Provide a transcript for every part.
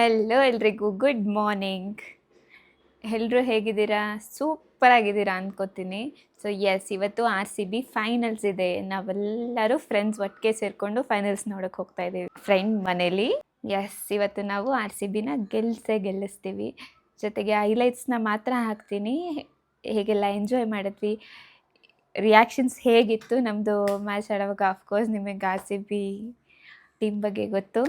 Hello ಎಲ್ರಿಗೂ good morning. ಎಲ್ಲರೂ ಹೇಗಿದ್ದೀರಾ? ಸೂಪರ್ ಆಗಿದ್ದೀರಾ ಅಂದ್ಕೋತೀನಿ. ಸೊ ಇವತ್ತು RCB ಫೈನಲ್ಸ್ ಇದೆ. ನಾವೆಲ್ಲರೂ ಫ್ರೆಂಡ್ಸ್ ಒಟ್ಟಿಗೆ ಸೇರಿಕೊಂಡು ಫೈನಲ್ಸ್ ನೋಡೋಕೆ ಹೋಗ್ತಾ ಇದ್ದೀವಿ ಫ್ರೆಂಡ್ ಮನೇಲಿ. ಇವತ್ತು ನಾವು RCBನ ಗೆಲ್ಲಿಸ್ತೀವಿ. ಜೊತೆಗೆ ಹೈಲೈಟ್ಸ್ನ ಮಾತ್ರ ಹಾಕ್ತೀನಿ, ಹೇಗೆಲ್ಲ ಎಂಜಾಯ್ ಮಾಡಿದ್ವಿ, ರಿಯಾಕ್ಷನ್ಸ್ ಹೇಗಿತ್ತು ನಮ್ಮದು ಮ್ಯಾಚ್ ಆಡುವಾಗ. ಅಫ್ಕೋರ್ಸ್ ನಿಮಗೆ RCB ಟೀಮ್ ಬಗ್ಗೆ ಗೊತ್ತು.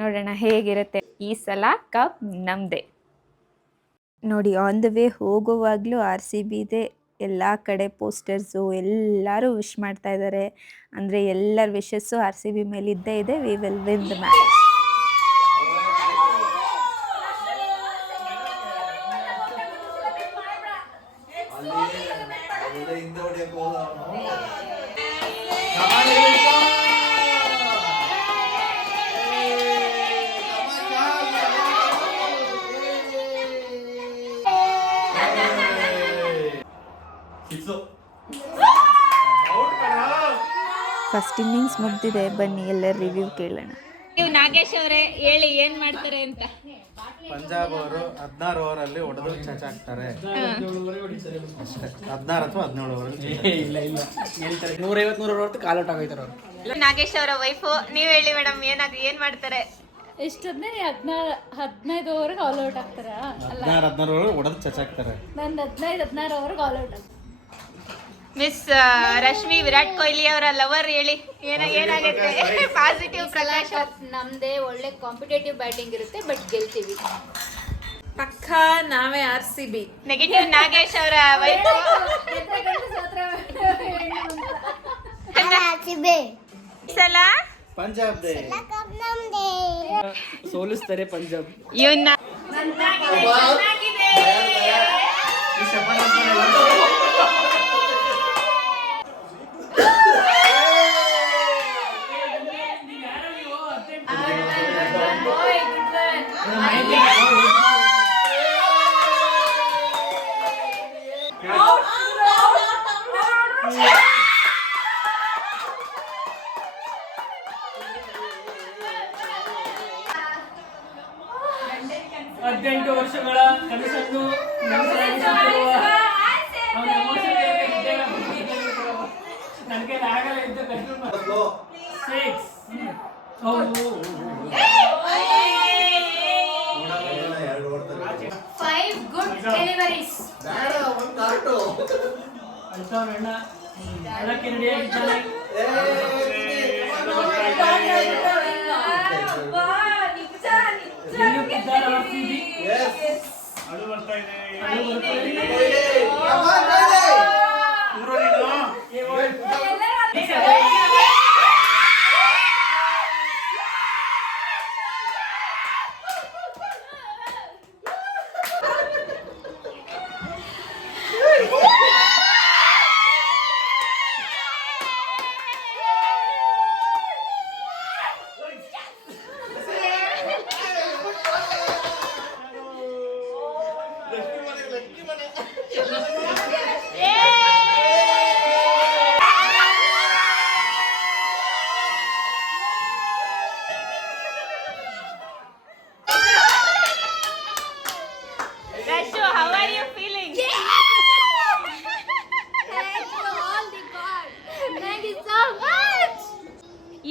ನೋಡೋಣ ಹೇಗಿರುತ್ತೆ. ಈ ಸಲ ಕಪ್ ನಮ್ಮದೇ. ನೋಡಿ, ಆನ್ ದ ವೇ ಹೋಗುವಾಗಲೂ RCBದೆ ಎಲ್ಲ ಕಡೆ ಪೋಸ್ಟರ್ಸು, ಎಲ್ಲರೂ ವಿಶ್ ಮಾಡ್ತಾ ಇದ್ದಾರೆ. ಅಂದರೆ ಎಲ್ಲರ ವಿಶಸ್ಸು RCB ಮೇಲೆ ಇದ್ದೇ ಇದೆ. We will win the match. First innings ಮುಗ್ದಿದೆ, ಬನ್ನಿ ಎಲ್ಲರ ರಿವ್ಯೂ ಕೇಳೋಣ. ನೀವು ನಾಗೇಶ್ ಅವರೇ ಹೇಳಿ ಏನು ಮಾಡ್ತಾರೆ ಅಂತ. ಪಂಜಾಬ್ ಅವರು 16 ಓವರಲ್ಲಿ ಹೊಡೆದು ಚಚಾಕ್ತಾರೆ ಅಷ್ಟೇ. 16 ಅಥವಾ 17 ಓವರಲ್ಲಿ ಇಲ್ಲ 150 ಹೊರತು ಕಾಲ್ ಔಟ್ ಆಗೈತಾರೆ ಅವರು. ನಾಗೇಶ್ ಅವರ ವೈಫು, ನೀವು ಹೇಳಿ ಮೇಡಮ್, ಏನು ಮಾಡ್ತಾರೆ? ಎಷ್ಟೊಂದೇ 15 ಓವರ್ಗೆ ಆಲ್ ಔಟ್ ಆಗ್ತಾರಾ? 16 ಓವರ್ ಹೊಡೆದು ಚಚಾಕ್ತಾರೆ. ನಂದು 15-16 ಓವರ್ಗೆ ಆಲ್ ಔಟ್ ಆಗ್ತಾರೆ. ಮಿಸ್ ರಶ್ಮಿ ವಿರಾಟ್ ಕೊಹ್ಲಿ ಅವರ ಲವರ್, ಹೇಳಿ ಏನಾಗುತ್ತೆ? ಪಾಸಿಟಿವ್ ಪ್ರಕಾಶ್. ನಮ್ದೇ ಒಳ್ಳೆ ಕಾಂಪಿಟೇಟಿವ್ ಬ್ಯಾಟಿಂಗ್ ಇರುತ್ತೆ, ಬಟ್ ಗೆಲ್ತೀವಿ ಪಕ್ಕ. ನಾವೇ RCB. ನೆಗೆಟಿವ್ ನಾಗೇಶ್ ಅವರ ವೈಫು. ಸಲ ಪಂಜಾಬ್ ಸೋಲಿಸ್ತಾರೆ ಪಂಜಾಬ್. ಇವನ್ನ ವರ್ಷಗಳ ಕನಸನ್ನು ನನಗೆ ಆಗಲ್ಲ ಇದ್ದು ಅದಕ್ಕೆ ರೆಡಿಯಾಗಿದ್ದಾನೆ.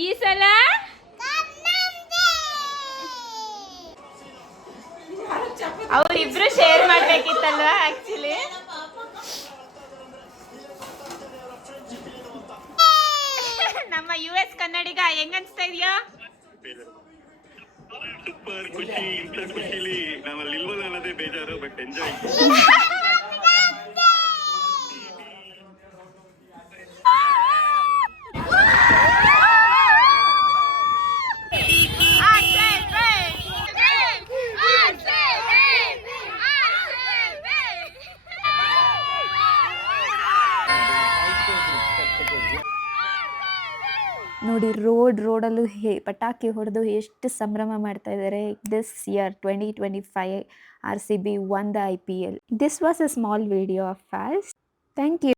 ಈ ಸಲ ಅವರಿಬ್ರು ಶೇರ್ ಮಾಡ್ಬೇಕಿತ್ತಲ್ವಾ ಆಕ್ಚುಲಿ. ನಮ್ಮ US ಕನ್ನಡಿಗ ಹೆಂಗನ್ಸ್ತಾ ಇದೆಯಾ? ಸೂಪರ್ ಖುಷಿ. ಇಂಥ ಖುಷಿಲಿ ನಾವಲ್ಲಿ ಇಲ್ವಲ್ಲ ಅನ್ನೋದೇ ಬೇಜಾರು, ಬಟ್ ಎಂಜಾಯ್. ನೋಡಿ, ರೋಡಲ್ಲೂ ಪಟಾಕಿ ಹೊಡೆದು ಎಷ್ಟು ಸಂಭ್ರಮ ಮಾಡ್ತಾ ಇದ್ದಾರೆ. This year 2025 RCB won the IPL. This was a small video of ours. Thank you.